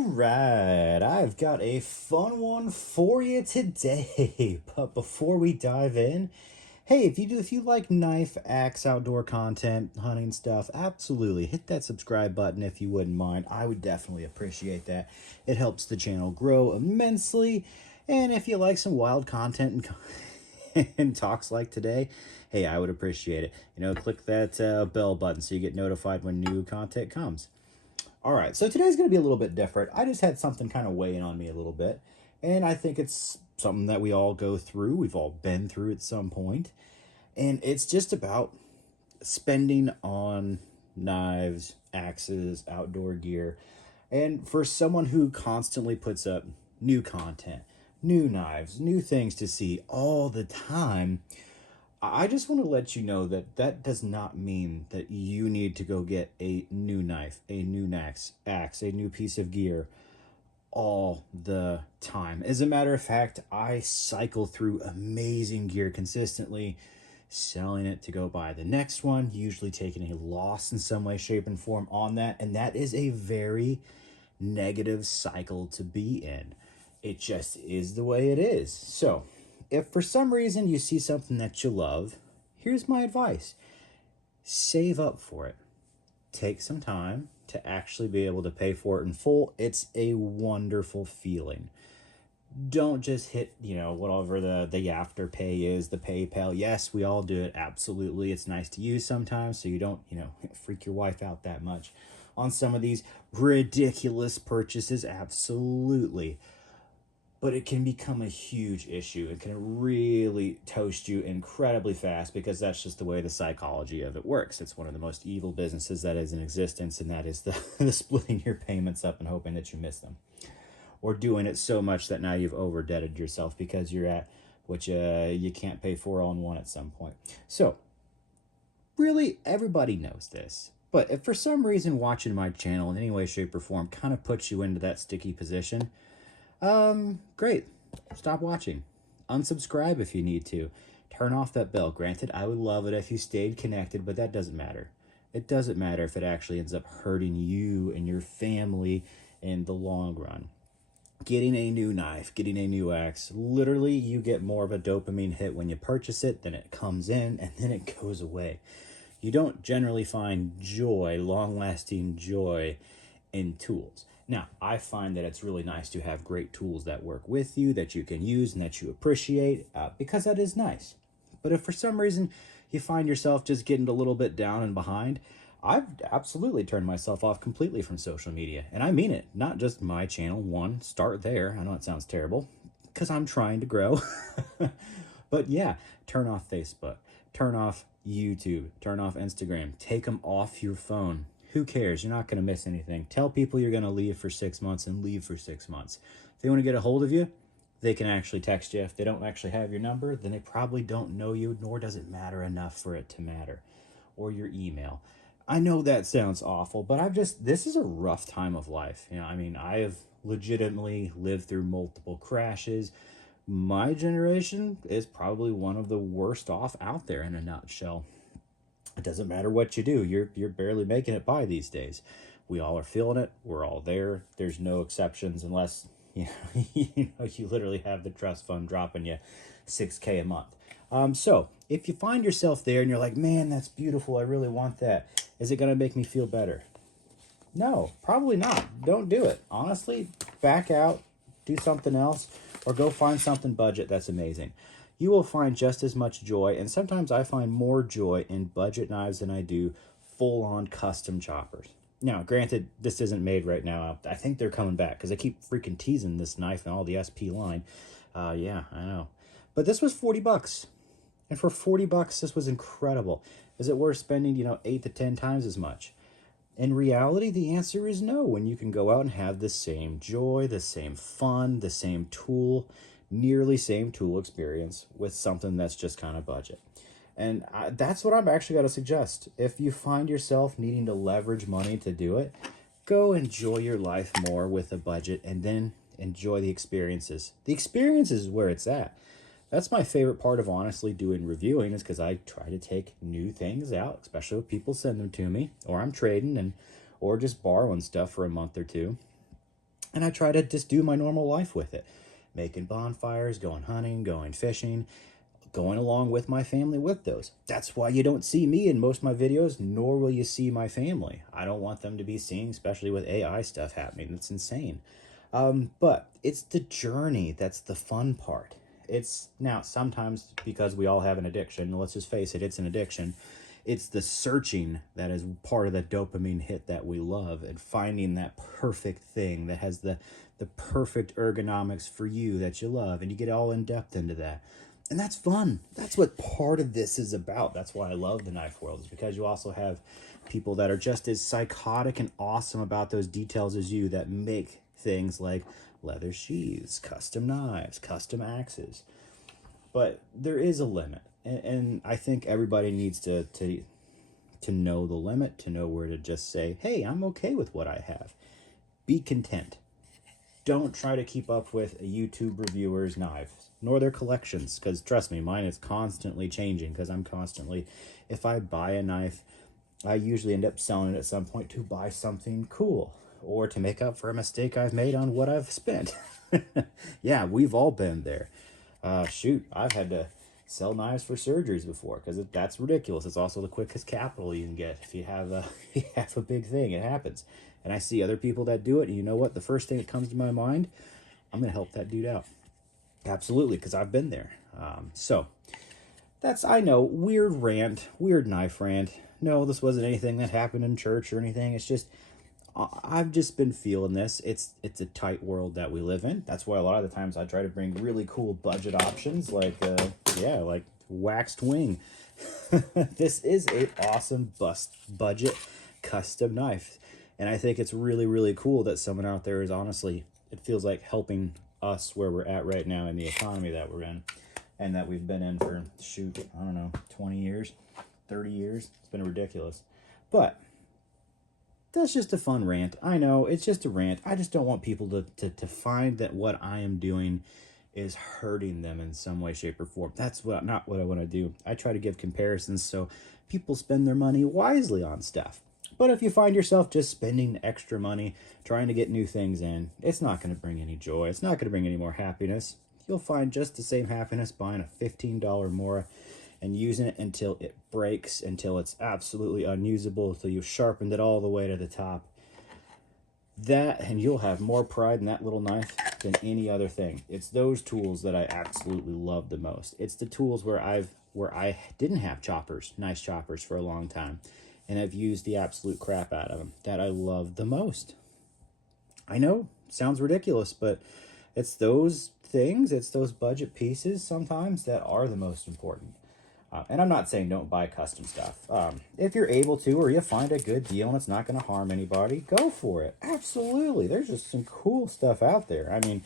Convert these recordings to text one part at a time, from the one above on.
All right, I've got a fun one for you today. But before we dive in, hey, if you like knife, axe, outdoor content, hunting stuff, absolutely hit that subscribe button if you wouldn't mind. I would definitely appreciate that. It helps the channel grow immensely. And if you like some wild content and talks like today, hey, I would appreciate it. Click that bell button so you get notified when new content comes. All right, so today's going to be a little bit different. I just had something kind of weighing on me a little bit, and I think it's something that we all go through. We've all been through at some point, and it's just about spending on knives, axes, outdoor gear. And for someone who constantly puts up new content, new knives, new things to see all the time, I just want to let you know that that does not mean that you need to go get a new knife, a new axe, a new piece of gear all the time. As a matter of fact, I cycle through amazing gear consistently, selling it to go buy the next one, usually taking a loss in some way, shape, and form on that. And that is a very negative cycle to be in. It just is the way it is. So, if for some reason you see something that you love, here's my advice. Save up for it. Take some time to actually be able to pay for it in full. It's a wonderful feeling. Don't just hit, whatever the Afterpay is, the PayPal. Yes, we all do it. Absolutely. It's nice to use sometimes so you don't, freak your wife out that much on some of these ridiculous purchases. Absolutely. But it can become a huge issue. It can really toast you incredibly fast because that's just the way the psychology of it works. It's one of the most evil businesses that is in existence, and that is the splitting your payments up and hoping that you miss them. Or doing it so much that now you've overdebted yourself because you're at what you can't pay for all in one at some point. So, really, everybody knows this. But if for some reason watching my channel in any way, shape, or form kind of puts you into that sticky position, great. Stop watching. Unsubscribe if you need to. Turn off that bell. Granted, I would love it if you stayed connected, but that doesn't matter. It doesn't matter if it actually ends up hurting you and your family in the long run. Getting a new knife, getting a new axe, literally you get more of a dopamine hit when you purchase it, then it comes in, and then it goes away. You don't generally find joy, long-lasting joy, in tools. Now, I find that it's really nice to have great tools that work with you, that you can use and that you appreciate, because that is nice. But if for some reason you find yourself just getting a little bit down and behind, I've absolutely turned myself off completely from social media. And I mean it, not just my channel. One, start there. I know it sounds terrible because I'm trying to grow. But yeah, turn off Facebook, turn off YouTube, turn off Instagram, take them off your phone. Who cares? You're not going to miss anything. Tell people you're going to leave for 6 months and leave for 6 months. If they want to get a hold of you, they can actually text you. If they don't actually have your number, then they probably don't know you, nor does it matter enough for it to matter. Or your email. I know that sounds awful, but this is a rough time of life. I have legitimately lived through multiple crashes. My generation is probably one of the worst off out there in a nutshell. It doesn't matter what you do. You're barely making it by these days. We all are feeling it. We're all there. There's no exceptions unless you literally have the trust fund dropping you $6K a month. So if you find yourself there and you're like, man, that's beautiful, I really want that, is it going to make me feel better? No, probably not. Don't do it. Honestly, back out, do something else, or go find something budget that's amazing. You will find just as much joy, and sometimes I find more joy in budget knives than I do full-on custom choppers. Now, granted, this isn't made right now. I think they're coming back because I keep freaking teasing this knife and all the SP line. Yeah, I know. But this was $40. And for $40, this was incredible. Is it worth spending, 8 to 10 times as much? In reality, the answer is no. When you can go out and have the same joy, the same fun, the same tool, nearly same tool experience with something that's just kind of budget. And that's what I'm actually going to suggest. If you find yourself needing to leverage money to do it, go enjoy your life more with a budget and then enjoy the experiences. The experiences is where it's at. That's my favorite part of honestly doing reviewing, is because I try to take new things out, especially if people send them to me, or I'm trading or just borrowing stuff for a month or two. And I try to just do my normal life with it, making bonfires, going hunting, going fishing, going along with my family with those. That's why you don't see me in most of my videos, nor will you see my family. I don't want them to be seen, especially with AI stuff happening. That's insane. But it's the journey that's the fun part. It's now sometimes because we all have an addiction, let's just face it, it's an addiction. It's the searching that is part of the dopamine hit that we love, and finding that perfect thing that has the perfect ergonomics for you that you love, and you get all in depth into that. And that's fun. That's what part of this is about. That's why I love the knife world, is because you also have people that are just as psychotic and awesome about those details as you, that make things like leather sheaths, custom knives, custom axes. But there is a limit. And I think everybody needs to know the limit, to know where to just say, hey, I'm okay with what I have. Be content. Don't try to keep up with a YouTube reviewer's knives, nor their collections, because trust me, mine is constantly changing, because I'm constantly, if I buy a knife, I usually end up selling it at some point to buy something cool, or to make up for a mistake I've made on what I've spent. Yeah, we've all been there. Shoot, I've had to sell knives for surgeries before, because that's ridiculous. It's also the quickest capital you can get if you have a you have a big thing. It happens, and I see other people that do it. And you know what? The first thing that comes to my mind, I'm gonna help that dude out. Absolutely, because I've been there. So that's, I know, weird rant, weird knife rant. No, this wasn't anything that happened in church or anything. It's just I've just been feeling this. It's a tight world that we live in. That's why a lot of the times I try to bring really cool budget options, like like waxed wing. This is a awesome budget custom knife, and I think it's really, really cool that someone out there is, honestly, it feels like helping us where we're at right now in the economy that we're in, and that we've been in for, shoot, I don't know, 20 years, 30 years. It's been ridiculous, but that's just a fun rant. I know, it's just a rant. I just don't want people to find that what I am doing is hurting them in some way, shape, or form. That's not what I want to do. I try to give comparisons so people spend their money wisely on stuff. But if you find yourself just spending extra money trying to get new things in, it's not going to bring any joy. It's not going to bring any more happiness. You'll find just the same happiness buying a $15 Mora and using it until it breaks, until it's absolutely unusable, until you've sharpened it all the way to the top. That, and you'll have more pride in that little knife than any other thing. It's those tools that I absolutely love the most. It's the tools where I didn't have choppers, nice choppers, for a long time, and I've used the absolute crap out of them, that I love the most. I know, sounds ridiculous, but it's those things, it's those budget pieces sometimes that are the most important. And I'm not saying don't buy custom stuff. If you're able to, or you find a good deal and it's not going to harm anybody, go for it. Absolutely. There's just some cool stuff out there. I mean,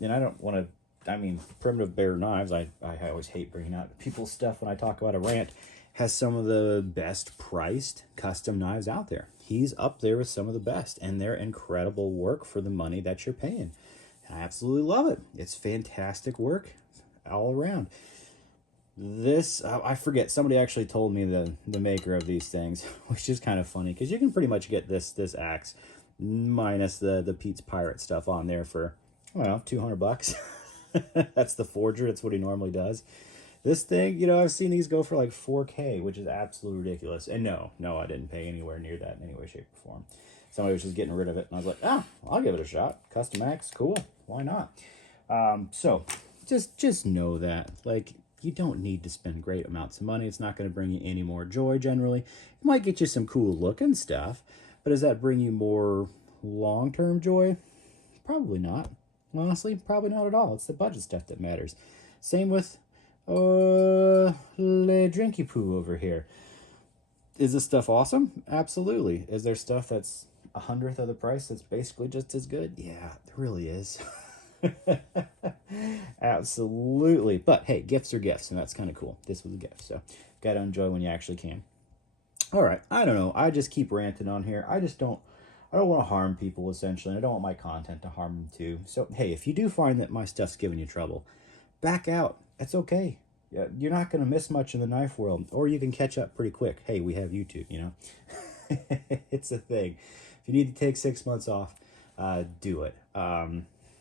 and I don't want to, Primitive Bear Knives, I always hate bringing out people's stuff when I talk about a rant, has some of the best priced custom knives out there. He's up there with some of the best, and they're incredible work for the money that you're paying. I absolutely love it. It's fantastic work all around. This, I forget, somebody actually told me the maker of these things, which is kind of funny, because you can pretty much get this axe minus the Pete's Pirate stuff on there for, I don't know, 200 bucks. That's the forger. That's what he normally does. This thing, I've seen these go for like 4K, which is absolutely ridiculous. And no, I didn't pay anywhere near that in any way, shape, or form. Somebody was just getting rid of it, and I was like, I'll give it a shot. Custom axe, cool. Why not? So just know that, like, you don't need to spend great amounts of money. It's not going to bring you any more joy generally. It might get you some cool looking stuff, but does that bring you more long-term joy? Probably not. Honestly, probably not at all. It's the budget stuff that matters. Same with Le Drinky Poo over here. Is this stuff awesome? Absolutely. Is there stuff that's 1/100th of the price that's basically just as good? Yeah, there really is. Absolutely. But hey, gifts are gifts, and that's kind of cool. This was a gift, so gotta enjoy when you actually can. All right, I don't know, I just keep ranting on here. I don't want to harm people, essentially, and I don't want my content to harm them too. So hey, if you do find that my stuff's giving you trouble, back out. It's okay. Yeah, you're not going to miss much in the knife world, or you can catch up pretty quick. Hey, we have YouTube, It's a thing. If you need to take 6 months off, do it.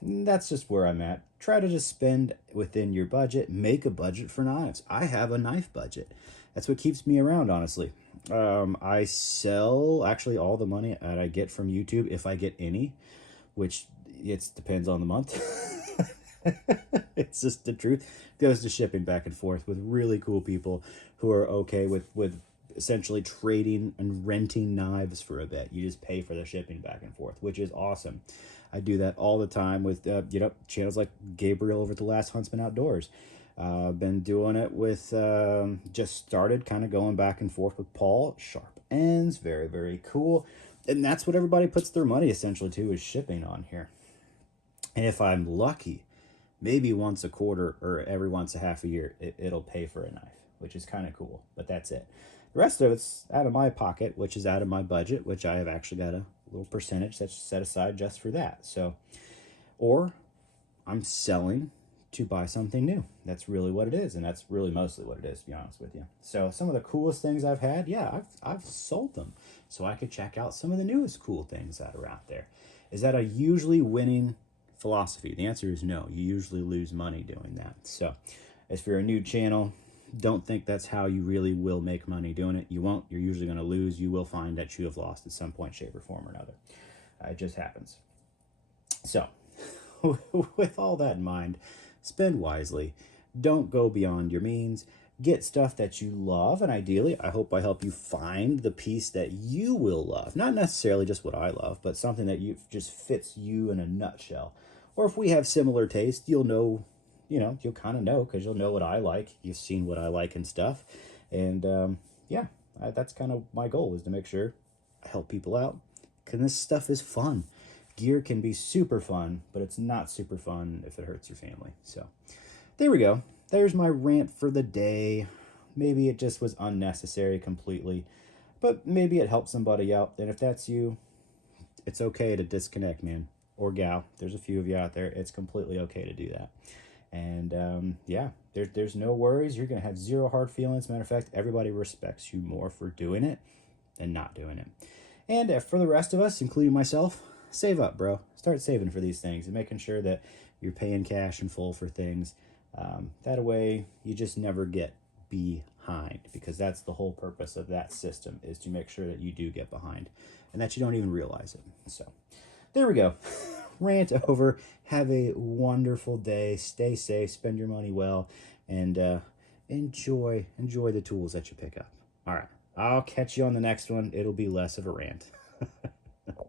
That's just where I'm at. Try to just spend within your budget. Make a budget for knives. I have a knife budget. That's what keeps me around, honestly. I sell actually all the money that I get from YouTube, if I get any, which it depends on the month. It's just the truth. Goes to shipping back and forth with really cool people who are okay with essentially trading and renting knives for a bit. You just pay for the shipping back and forth, which is awesome. I do that all the time with channels like Gabriel over at The Last Huntsman Outdoors. Been doing it with just started kind of going back and forth with Paul. Sharp Ends, very, very cool. And that's what everybody puts their money essentially to, is shipping on here. And if I'm lucky, maybe once a quarter or every once a half a year, it'll pay for a knife, which is kind of cool. But that's it. The rest of it's out of my pocket, which is out of my budget, which I have actually got a little percentage that's set aside just for that. So, or I'm selling to buy something new. That's really what it is, and that's really mostly what it is, to be honest with you. So some of the coolest things I've had, yeah, I've sold them so I could check out some of the newest cool things that are out there. Is that a usually winning philosophy? The answer is no. You usually lose money doing that. So as for a new channel, don't think that's how you really will make money doing it. You won't. You're usually going to lose. You will find that you have lost at some point, shape, or form or another. It just happens. So with all that in mind, spend wisely. Don't go beyond your means. Get stuff that you love, and ideally, I hope I help you find the piece that you will love. Not necessarily just what I love, but something that you just fits you in a nutshell. Or if we have similar taste, you'll know, you'll kind of know, because you'll know what I like. You've seen what I like and stuff. And yeah, that's kind of my goal, is to make sure I help people out, because this stuff is fun. Gear can be super fun, but it's not super fun if it hurts your family. So there we go. There's my rant for the day. Maybe it just was unnecessary completely, but maybe it helped somebody out. And if that's you, it's okay to disconnect, man, or gal. There's a few of you out there. It's completely okay to do that. And yeah, there's no worries. You're going to have zero hard feelings. Matter of fact, everybody respects you more for doing it than not doing it. And for the rest of us, including myself, save up, bro. Start saving for these things and making sure that you're paying cash in full for things. That way you just never get behind, because that's the whole purpose of that system, is to make sure that you do get behind and that you don't even realize it. So there we go. Rant over. Have a wonderful day. Stay safe. Spend your money well, and enjoy the tools that you pick up. All right. I'll catch you on the next one. It'll be less of a rant.